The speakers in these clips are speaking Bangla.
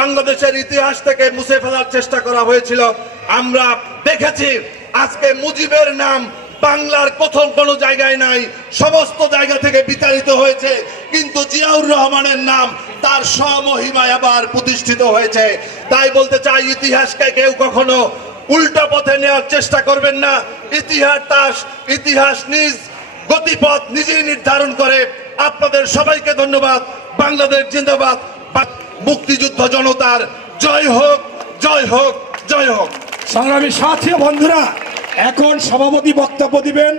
বাংলাদেশের ইতিহাস থেকে মুছে ফেলার চেষ্টা করা হয়েছিল। আমরা দেখেছি আজকে মুজিবের নাম বাংলার কোথাও কোনো জায়গায় নাই, সমস্ত জায়গা থেকে বিতাড়িত হয়েছে, কিন্তু জিয়াউর রহমানের নাম তার স্বমহিমায় আবার প্রতিষ্ঠিত হয়েছে। তাই বলতে চাই, ইতিহাসকে কেউ কখনো উল্টা পথে নেওয়ার চেষ্টা করবেন না। ইতিহাস নিজ গতিপথ নিজেই নির্ধারণ করে। আপনাদের সবাইকে ধন্যবাদ। বাংলাদেশ জিন্দাবাদ। মুক্তিযুদ্ধ জনতার জয় হোক, জয় হোক, জয় হোক। সংগ্রামী সাথী বন্ধুরা, এখন সভাপতি বক্তব্য দিবেন।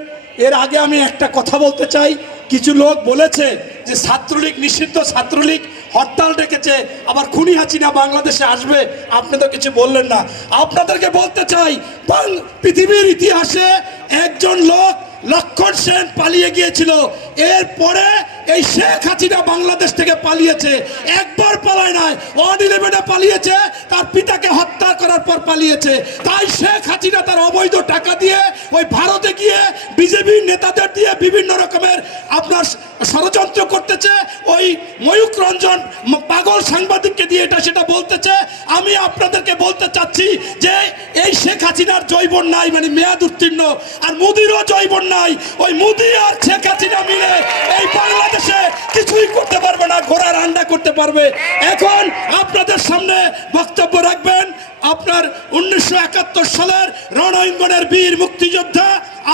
এর আগে আমি একটা কথা বলতে চাই। কিছু লোক বলেছে যে ছাত্রলীগ নিষিদ্ধ, ছাত্রলীগ হরতাল ডেকেছে, আবার খুনি হাসিনা বাংলাদেশে আসবে। আপনি তো কিছু বললেন না। আপনাদেরকে বলতে চাই, পৃথিবীর ইতিহাসে একজন লোক লক্ষণ সেন পালিয়ে গিয়েছিল, এরপরে এই শেখ হাসিনা বাংলাদেশ থেকে পালিয়েছে। একবার পালায় নাই, 111-এ পালিয়েছে, তার পিতাকে হত্যা করার পর পালিয়েছে। তাই শেখ হাসিনা তার অবৈধ টাকা দিয়ে ওই ভারতে গিয়ে বিজেপির নেতাদের দিয়ে বিভিন্ন রকমের আপনার ষড়যন্ত্র করতেছে। ওই ময়ূক রঞ্জন পাগল সাংবাদিককে দিয়ে এটা সেটা বলতেছে। আমি আপনাদেরকে বলতে চাচ্ছি যে এই শেখ হাসিনার জৈবন নাই, মানে মেয়াদ উত্তীর্ণ, আর মোদিরও জৈবন নাই। ওই মোদি আর শেখ হাসিনা মিলে এই বাংলাদেশে কিছুই করতে পারবে না, ঘোড়ার আন্ডা করতে পারবে। এখন আপনাদের সামনে বক্তব্য রাখবেন আপনার 1971 সালের রণাঙ্গনের বীর মুক্তিযোদ্ধা,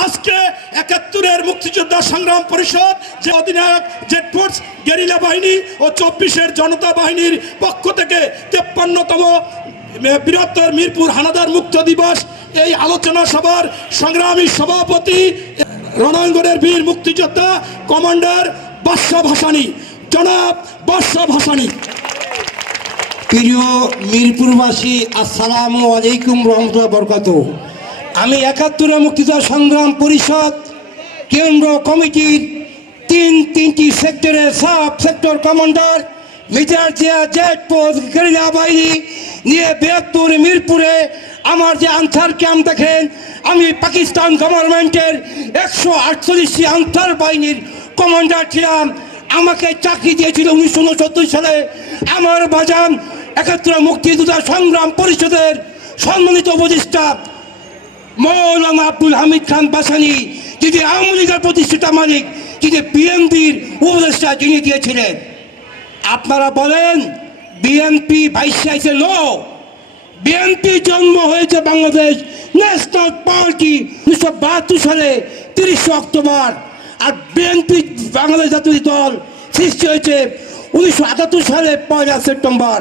আজকে 71-এর মুক্তিযোদ্ধা সংগ্রাম পরিষদ যে অধিনায়ক জেড ফোর্স গেরিলা বাহিনী ও 24-এর জনতা বাহিনীর পক্ষ থেকে 53তম বৃহত্তর মিরপুর হানাদার মুক্ত দিবস এই আলোচনা সভার সংগ্রামী সভাপতি রণাঙ্গনের বীর মুক্তিযোদ্ধা কমান্ডার বাদশা ভাসানী, জনাব বাদশা ভাসানী। প্রিয় মিরপুরবাসী, আসসালামু আলাইকুম রহমতুল্লাহ বরকাতুহু। আমি 71 মুক্তিযোদ্ধা সংগ্রাম পরিষদ কেন্দ্র কমিটির তিনটি সেক্টরের sub sector commander major Zia Z force guerrilla বাহিনী নিয়ে 72 মিরপুরে আমার যে আনসার ক্যাম্প দেখেন, আমি পাকিস্তান গভর্নমেন্টের 148টি আনসার বাহিনীর কমান্ডার ছিলাম। আমাকে চাকরি দিয়েছিল 1969 সালে আমার বাজান 71 মুক্তিযোদ্ধা সংগ্রাম পরিষদের সম্মানিত উপদেষ্টা মৌলানা আব্দুল হামিদ খান ভাসানী, যিনি আওয়ামী লীগের প্রতিষ্ঠাতা মালিক, যিনি বিএনপির উপদেষ্টা যিনি দিয়েছিলেন। আপনারা বলেন বিএনপি ভাইসাইছে নো, বিএনপি জন্ম হয়েছে বাংলাদেশ ন্যাশনাল পার্টি 1972 সালে 30 অক্টোবর, আর বিএনপি বাংলাদেশ জাতীয় দল সৃষ্টি হয়েছে 1978 সালে 1 সেপ্টেম্বর।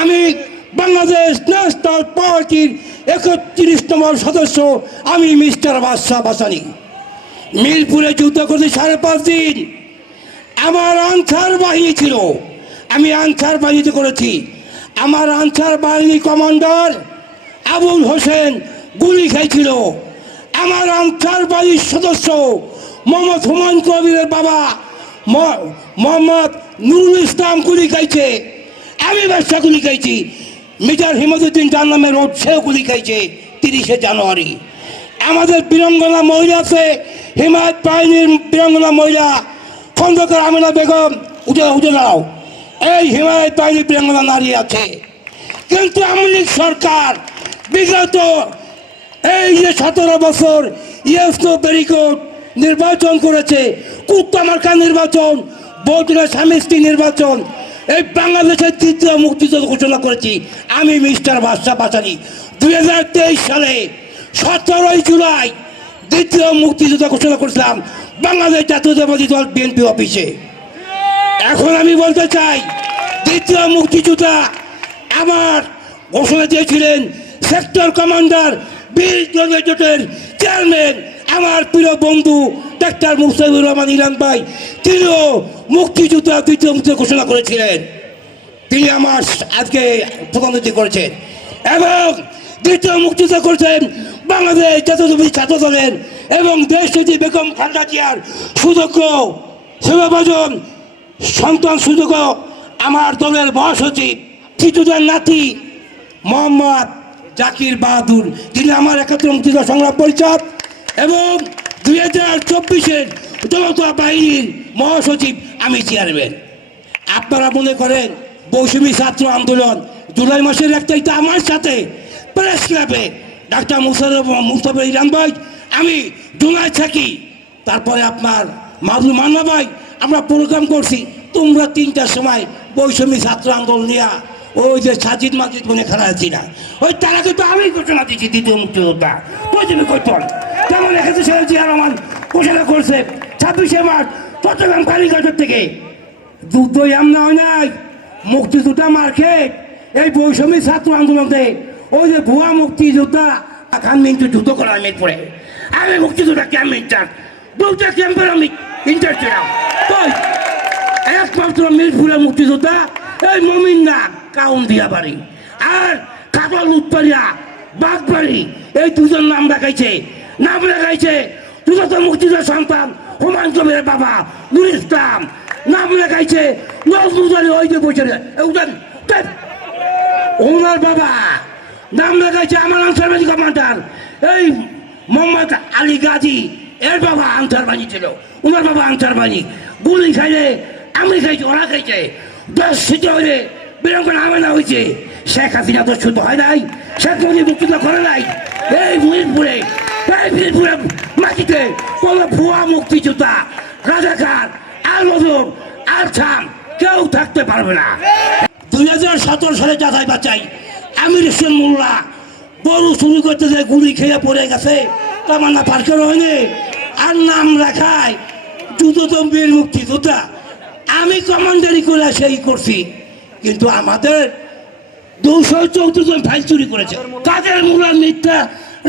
আমি বাংলাদেশ ন্যাশনাল পার্টির 31তম সদস্য, আমি মিস্টার বাদশা ভাসানী। মিরপুরে যুদ্ধ করতে 5.5 দিন। আমার আনসার বাহিনী ছিল, আমি আনসার বাহিনীতে করেছি। আমার আনসার বাহিনী কমান্ডার আবুল হোসেন গুলি খাইছিল। আমার আনসার বাহিনীর সদস্য মোহাম্মদ হুমায়ুন কবিরের বাবা মোহাম্মদ নুরুল ইসলাম গুলি খাইছে। আমি ব্যবসা গুলি খাইছি। মেজর হিমদুদ্দিন যার নামে রোড, সেও গুলি খাইছে 30শে জানুয়ারি। আমাদের বীরাঙ্গনা মহিলা আছে, হিমায়ত বাহিনীর বীরাঙ্গনা মহিলা খন্দকার আমিনা বেগম, উঠে দাও, এই হিমায়ত বাহিনীর বীরাঙ্গনা নারী আছে। কিন্তু আওয়ামী লীগ সরকার বিগত এই যে 17 বছর ইয়েস নো ব্যারিকেড নির্বাচন করেছে, কুত্তা মার্কা নির্বাচন, বহুদিনের স্বামী স্ত্রী নির্বাচন, এই বাংলাদেশের 3য় মুক্তিযুদ্ধ ঘোষণা করেছি আমি মিস্টার বাদশা ভাসানী। 2023 সালে 17 জুলাই 2য় মুক্তিযুদ্ধ ঘোষণা করেছিলাম বাংলাদেশ জাতীয়তাবাদী দল বিএনপি অফিসে। এখন আমি বলতে চাই, 2য় মুক্তিযোদ্ধা আমার ঘোষণা দিয়েছিলেন সেক্টর কমান্ডার বীর জোটের চেয়ারম্যান আমার প্রিয় বন্ধু ডাক্তার মুস্তাফিজুর রহমান ইরান ভাই, তিনিও মুক্তিযোদ্ধা 2য় মুক্তিযুদ্ধ ঘোষণা করেছিলেন। তিনি আমার আজকে প্রধানমন্ত্রী করেছেন এবং 2য় মুক্তিযুদ্ধ করেছেন বাংলাদেশ জাতীয়তাবাদী ছাত্র দলের এবং দেশনেত্রী বেগম খালেদা জিয়ার সুযোগ্য সেবাভাজন সন্তান সুযোগ্য আমার দলের মহাসচিব চিতুদের নাতি মোহাম্মদ জাকির বাহাদুর, যিনি আমার 71 মুক্তিযোদ্ধা সংগ্রাম পরিষদ এবং 2024-এর জনতা বাহিনীর মহাসচিব, আমি চেয়ারম্যান। আপনারা মনে করেন বৈষম্য ছাত্র আন্দোলন জুলাই মাসের 1 তারিখে আমার সাথে প্রেস ক্লাবে ডাক্তার মুস্তাফা ইরান ভাই, আমি জুলাই থাকি, তারপরে আপনার মাহবুব মান্না ভাই, আমরা প্রোগ্রাম করছি। তোমরা 3টার সময় বৈষম্য ছাত্র আন্দোলন নিয়ে ওই যে সাজিদ মাজিদ মনে খেলা আছি না, ওই তারা কিন্তু আমি ঘোষণা দিচ্ছি দ্বিতীয় মুক্তিযোদ্ধা প্রতিমি কৈতল যেমন এখানে শহীদ জিয়া রহমান ঘোষণা করছে 26শে মার্চ চট্টগ্রাম কালীঘাটের থেকে। যুদ্ধ এমন হয় নাই, মুক্তিযোদ্ধা মার্কেট এই বৈষম্য ছাত্র আন্দোলনে ওই যে ভুয়া মুক্তিযোদ্ধা খান মিন্টু যুদ্ধ করা মিরপুরে, আমি মুক্তিযোদ্ধা ক্যাম্প ইনচার্জ, 2টা ক্যাম্পের আমি ইনচার্জ ছিলাম। তাই একমাত্র মিরপুরের মুক্তিযোদ্ধা এই মমিন্না কাউন দিয়া বাড়ি আর কাতল উৎপারিয়া বাগবাড়ি, এই 2জন নাম রাখাইছে। দুটো মুক্তিযোদ্ধা সন্তান হুমায়ুন কবিরের বাবা নুর ইসলাম, নাম লেখাইছে নজরুল ওই যে বসে ওনার বাবা, নাম লেখাইছে আমার আনসার বাহিনী কমান্ডার এই মোহাম্মদ আলী গাজী, এর বাবা আনসার বাহিনী ছিল, ওনার বাবা আনসার বাহিনী। গুলি খাইলে আমি খাইছি, ওরা খাইছে। 10 সিটে হইলে বিরঙ্গন আমেনা হয়েছে। শেখ হাসিনা তো শুধু হয় নাই, শেখ মুজিব মুক্তিযোদ্ধা করে নাই। এই মিরপুরে মাটিতে কোন ভুয়া মুক্তিযোদ্ধা রাজাকার আর নজর আর ছাম কেউ থাকতে পারবে না। 2017 সালে যাচাই বাছাই আমির হোসেন মোল্লা গরু চুরি করতে যায় গুলি খেয়ে পড়ে গেছে, তামান্না পার্কের হয়নি আর নাম রাখায় যুদ্ধতম বীর মুক্তিযোদ্ধা। আমি কমান্ডারি করে সেই করছি, কিন্তু আমাদের 214 জন ফাইল চুরি করেছে। কাদের মোল্লার মিথ্যা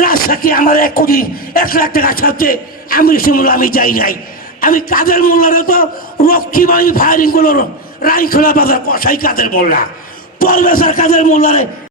রাজশাহী আমার 1 লাখ টাকা ছাড়ছে আমির হোসেন মোল্লা আমি যাই নাই। আমি কাদের মোল্লারে তো রক্ষী বাহিনী ফায়ারিং করলো রাইখোলা বাজার কষাই কাদের মোল্লা, পরবেশার কাদের মোল্লারে